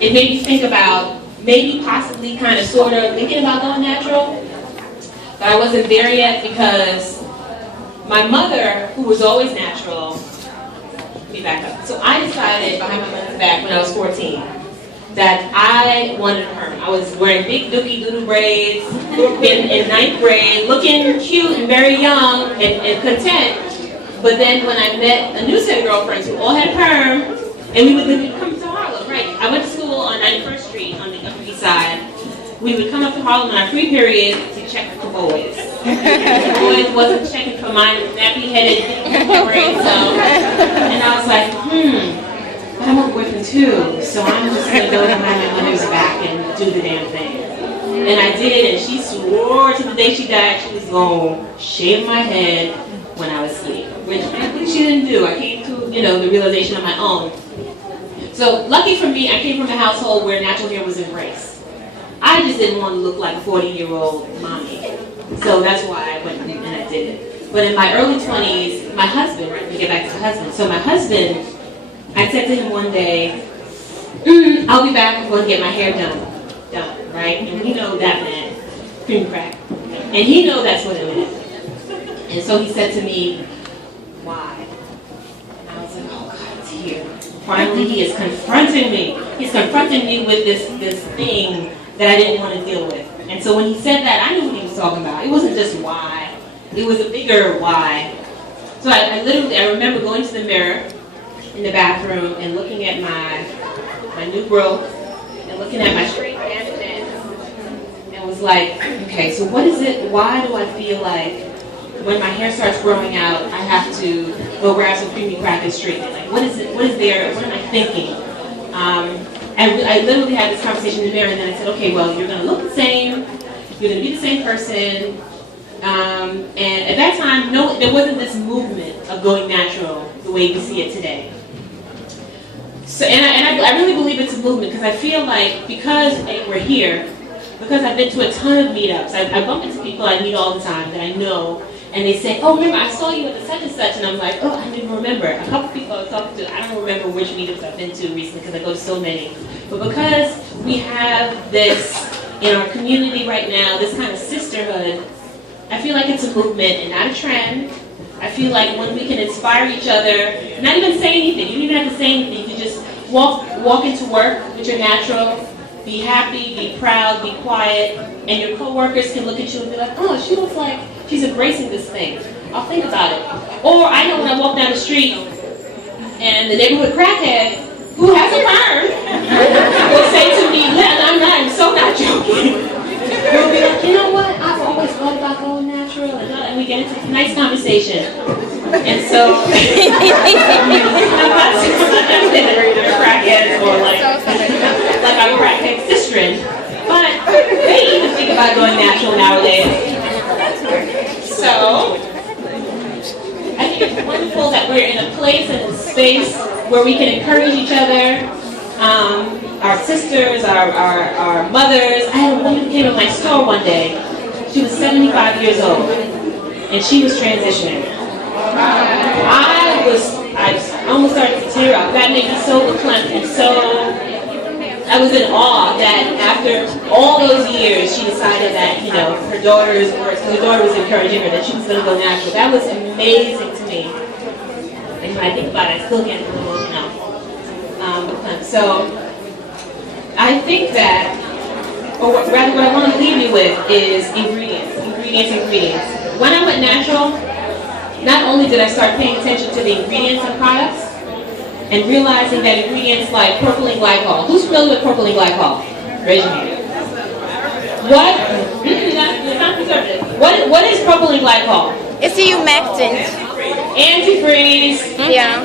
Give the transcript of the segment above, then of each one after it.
it made me think about maybe possibly kind of sort of thinking about going natural. But I wasn't there yet because my mother, who was always natural, let me back up. So I decided behind my mother's back when I was 14 that I wanted a perm. I was wearing big dookie doodle braids in 9th grade, looking cute and very young and content. But then when I met a new set of girlfriends who all had perm, and we would come to Harlem, right? I went to school on 91st Street on the Upper East Side. We would come up to Harlem on our free period to check for boys. The boys wasn't checking for my nappy-headed braids, and I was like, but I'm a boyfriend too, so I'm just going to go behind my mother's back and do the damn thing. And I did, and she swore to the day she died she was going to shave my head when I was asleep, which she didn't do. I came to, the realization on my own. So lucky for me, I came from a household where natural hair was embraced. I just didn't want to look like a 40-year-old mommy. So that's why I went and I did it. But in my early 20s, my husband, right, we get back to the husband. So my husband, I said to him one day, I'll be back, I'm going to get my hair done, right? And he knows that meant cream crack. And he knows that's what it meant. And so he said to me, why? And I was like, oh God, it's here. Finally, he is confronting me. He's confronting me with this thing that I didn't want to deal with. And so when he said that, I knew what he was talking about. It wasn't just why. It was a bigger why. So I remember going to the mirror in the bathroom and looking at my new growth and looking at my straight banded and was like, okay, so what is it? Why do I feel like when my hair starts growing out, I have to go grab some creamy crack and straighten it? Like, what is it? What is there? What am I thinking? I literally had this conversation in the mirror, and then I said, okay, well, you're going to look the same. You're going to be the same person. And at that time, no, there wasn't this movement of going natural the way we see it today. So, and I really believe it's a movement because I feel like because we're here, because I've been to a ton of meetups, I bump into people I meet all the time that I know, and they say, oh, remember, I saw you at the such and such, and I'm like, oh, I didn't even remember. A couple people I was talking to, I don't remember which meetups I've been to recently because I go to so many. But because we have this in our community right now, this kind of sisterhood, I feel like it's a movement and not a trend. I feel like when we can inspire each other, not even say anything, you don't even have to say anything, you can just walk into work with your natural, be happy, be proud, be quiet, and your coworkers can look at you and be like, oh, she looks like she's embracing this thing. I'll think about it. Or I know when I walk down the street and the neighborhood crackhead, who has a perm, will say to me, I'm so not joking. We'll be like, you know what, I've always thought about going natural, and we get into a nice conversation. And so, I'm not crackheads or like I'm crackhead sister, but they even think about going natural nowadays. So, I think it's wonderful that we're in a place and a space where we can encourage each other, our sisters, our mothers. I had a woman who came in my store one day. She was 75 years old, and she was transitioning. I almost started to tear up. That made me so verklempt and so, I was in awe that after all those years, she decided that, her daughter was encouraging her that she was going to go natural. That was amazing to me. And when I think about it, I still get a little, verklempt. So, I think that, or rather what I want to leave you with is ingredients. When I went natural, not only did I start paying attention to the ingredients of products, and realizing that ingredients like propylene glycol. Who's familiar with propylene glycol? Raise your hand. What? It's not preservative. What is propylene glycol? It's a humectant. Antifreeze. Yeah.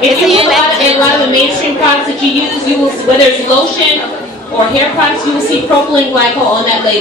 It's a lot of the mainstream products that you use, whether it's lotion or hair products, you will see propylene glycol on that label.